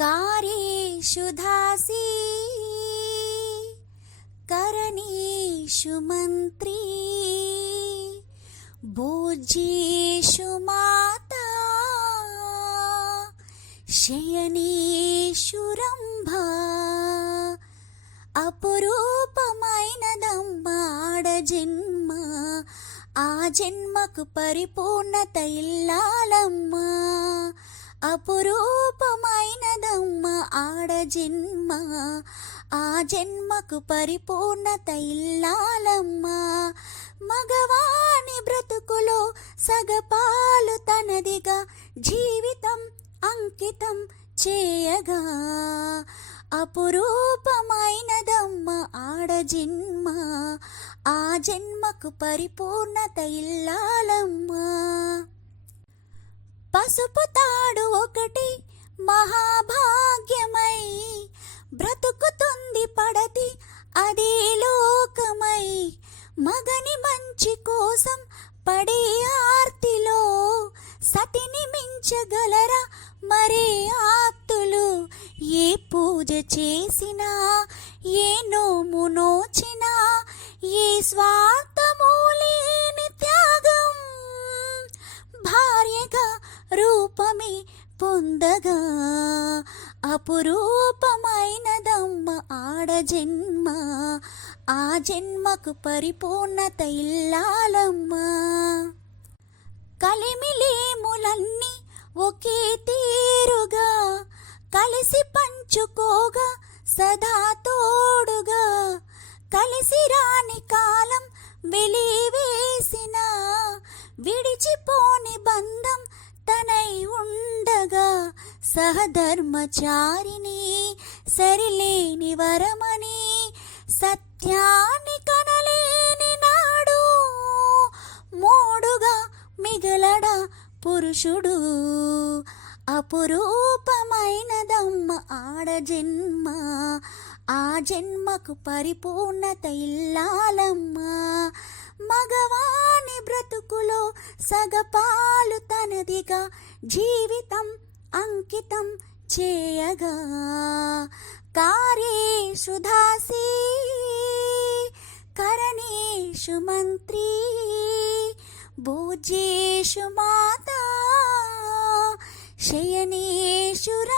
कार्येषु दासी करणेषु मन्त्री भोज्येषु माता శయనేషు రంభ అపురూపమైనదమ్మ ఆడ జన్మ ఆ జన్మకు పరిపూర్ణత ఇల్లాలమ్మ అపురూపమైనదమ్మ ఆడ జన్మ. ఆ జన్మకు పరిపూర్ణత ఇల్లాలమ్మ. మగవాని బ్రతుకులో సగపాలు తనదిగా జీవితం అంకితం చేయగా. అపురూపమైనదమ్మ ఆడ జన్మ. ఆ జన్మకు పరిపూర్ణత ఇల్లాలమ్మ. పసుపు తాడు ఒకటి మహాభాగ్యమై బ్రతుకుతుంది పడతి అదే లోకమై. మగని మంచి కోసం పడే ఆర్తిలో సతిని మించగలరా మరే ఆప్తులు? ఏ పూజ చేసినా ఏ నోము నోచినా ఏ స్వార్థము రూపమే పొందగా. అపురూపమైనదమ్మ ఆడ జన్మ. ఆ జన్మకు పరిపూర్ణత ఇల్లాలమ్మా. కలిమిలేములన్నీ ఒకే తీరుగా. కలిసి పంచుకోగా సదా తోడుగా. కలిసి రాని కాలం వెలివేసిన. విడిచి సహధర్మచారిని సరిలేని వరమని సత్యాన్ని కనలేని నాడు మోడుగా మిగలడ పురుషుడు. అపురూపమైనదమ్మ ఆడ జన్మ ఆ జన్మకు పరిపూర్ణత ఇల్లాలమ్మా. మగవాని బ్రతుకులో సగపాలు తనదిగా జీవితం అంకితం చేయగా కార్యేషు దాసీ కరణేషు మంత్రి భోజేషు మాతా శయనేషు